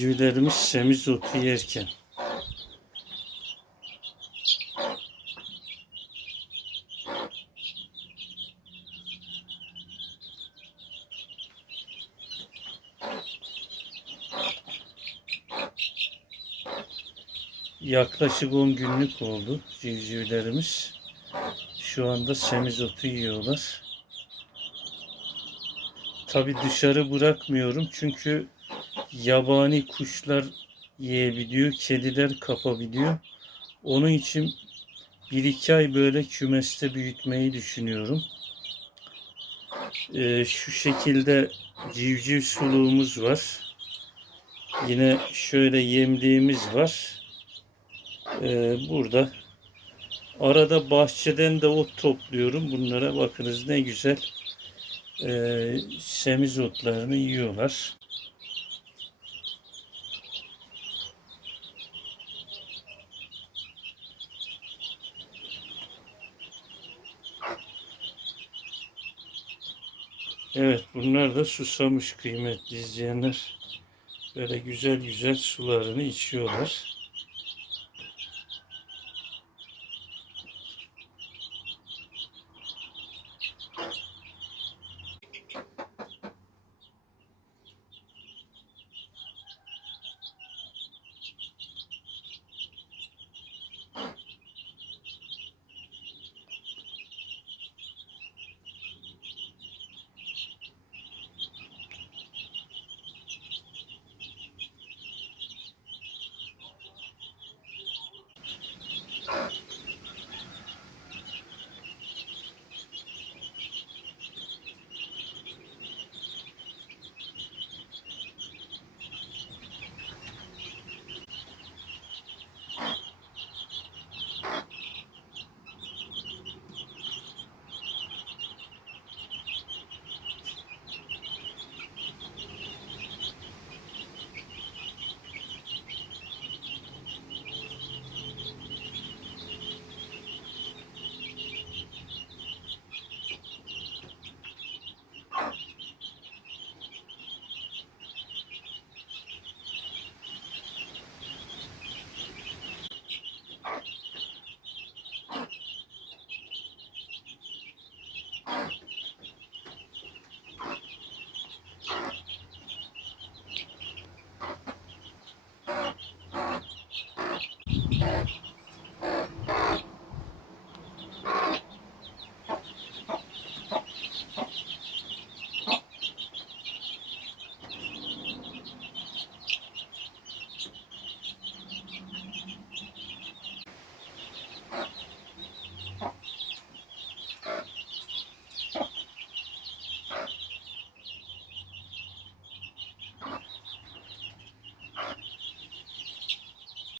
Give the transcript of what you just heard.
Civcivlerimiz semiz otu yerken. Yaklaşık 10 günlük oldu civcivlerimiz. Şu anda semizotu yiyorlar. Tabi dışarı bırakmıyorum çünkü yabani kuşlar yiyebiliyor, kediler kapabiliyor. Onun için bir iki ay böyle kümeste büyütmeyi düşünüyorum. Ee, şu şekilde civciv suluğumuz var. Yine şöyle yemliğimiz var. Ee, burada arada bahçeden de ot topluyorum. Bunlara bakınız ne güzel e, semizotlarını yiyorlar. Evet bunlar da susamış kıymetli izleyenler. Böyle güzel güzel sularını içiyorlar.